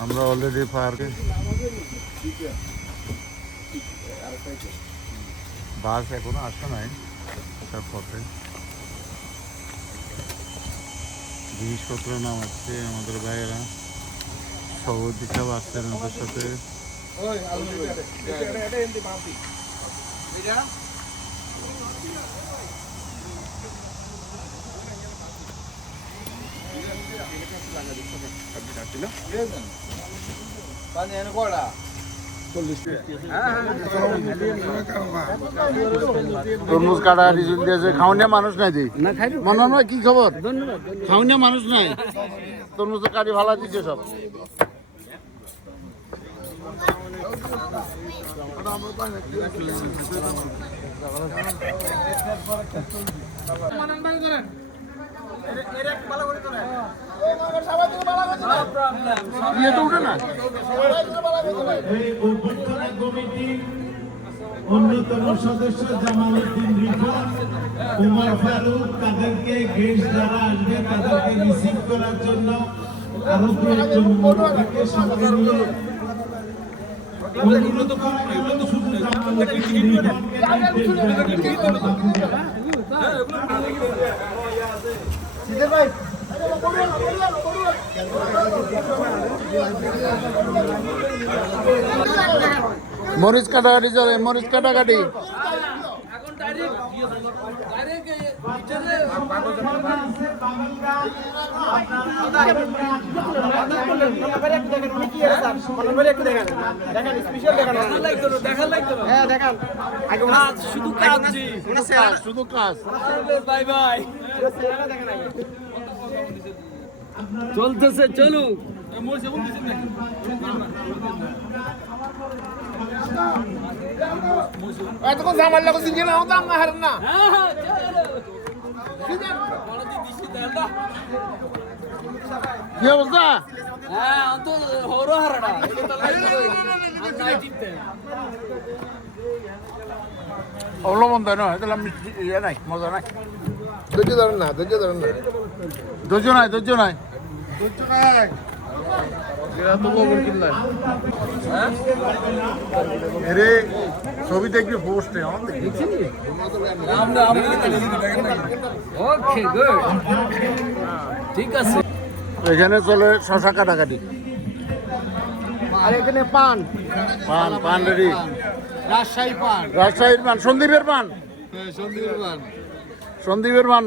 আমরা অলরেডি পার্কে বাস এখনো আসে নাই তার পথে জিনিসপত্র নামাচ্ছে আমাদের ভাইয়েরা সভাপতি সব আসছেন ওদের সাথে তরমুজ কাটা দিয়েছে খাওয়ানিয়া মানুষ নাই দি মনে হয় কি খবর খাওয়ানিয়া মানুষ নাই তরমুজের কাটি ভালো দিচ্ছে সব অন্যতম সদস্য জামালউদ্দিন রিফাত উমর ফারুক তাদেরকে গেস্ট যারা আসবে তাদেরকে রিসিভ করার জন্য আরো একজন মুরব্বীকে সঙ্গে নিয়ে মরিচ কাটাকাটি চলে মরিচ কাটাকাটি শুধু কাজ চলতেছে চলুক এতক্ষণ জামার লাগো সিঙ্গে না হতো আমরা হারেন না কি অবস্থা অবলম্বন তাই নয় তাহলে ইয়ে নাই মজা নাই ধৈর্য ধরেন না ধৈর্য ধরেন না ধৈর্য নাই ধৈর্য নাই এরে ছবি দেখবি পোস্টে আমার দেখি ওকে গুড ঠিক আছে এখানে চলে শশা কাটাকাটি আর এখানে পান পান পান রেডি রাজশাহী পান রাজশাহীর পান সন্দীপের পান সন্দীপের পান সন্দীপের পান